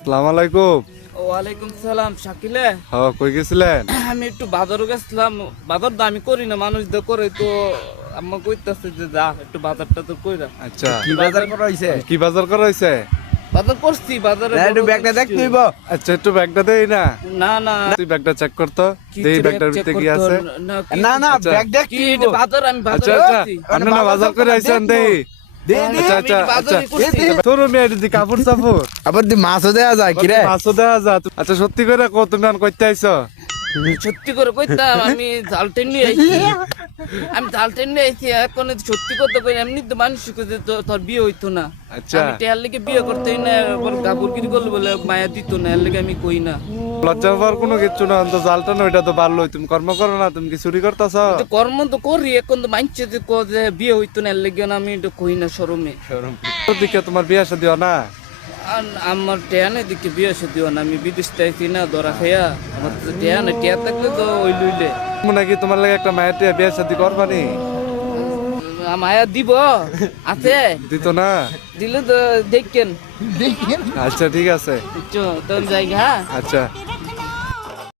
আসসালামু আলাইকুম। ওয়ালাইকুম সালাম। শাকিলে, হ্যাঁ, কই গেছিলেন? আমি একটু বাজারে গেছিলাম। বাজার তো আমি করি না, মানুষ তো করে। তো আম্মা কইতাছে যে যা একটু বাজারটা তো কইরা। আচ্ছা, কি বাজার করা হইছে? কি বাজার করা হয়েছে? বাজার করছি, বাজারে না, একটু বড় ব্যাগটা দেখ কিছু। তুইব। আচ্ছা, একটু ব্যাগটা দেই না। না না, তুই ব্যাগটা চেক করতো, কি দেই চেক ব্যাগটার ভিতরে কি করতে আছে। হল? কি- না না, আচ্ছা। ব্যাগ দেখ কি তুইব। এটা বাজার? আমি আচ্ছা বাজারে আচ্ছা, করছি। আপনি না বাজার করে আইছেন, দেই। দে দে। আচ্ছা আমি আচ্ছা আচ্ছা, বাজারে করছি। তোর মেয়ে দিদি কাপড় চাপড় আবার তুই মাছও দেয়া যায় কি রে? মাছও দেখা যা। আচ্ছা, সত্যি করে কো, তুমি আন কইতে আইছো? সত্যি করে কইতাম, আমি জাল টেনে আইছি। আমি জাল টেনে আইছি। এখন সত্যি কথা কই, এমনি তো মানুষ কইছে তোর বিয়ে হইতো না। আচ্ছা, আমি টেয়ার লেগে বিয়ে করতেই না, কাপড় করলে বলে মায়া দিত না, এর লেগে আমি কই না। লজ্জা পাওয়ার কোনো কিছু না। তো জালটা না, ওইটা তো বাড়লোই। তুমি কর্ম করো না, তুমি কি চুরি করতেছ? তো কর্ম তো করি, এখন তো মানছে যে যে বিয়ে হইতো না, এর লেগে না আমি এটা কই না শরমে। দিকে তোমার বিয়ে শাদী হয় না? আর আমার টেয়ানে দিকে বিয়ে সে দিও না, আমি বিদেশ চাইছি না ধরা খেয়া। আমার তো টেয়ানে টেয়া থাকলে তো ওই লইলে মনে কি তোমার লাগে একটা মায়ের টিয়া বিয়ে শাদী করবানি? মায়া দিব আছে, দিত না? দিলে তো দেখেন। আচ্ছা, ঠিক আছে। তোর জায়গা। আচ্ছা।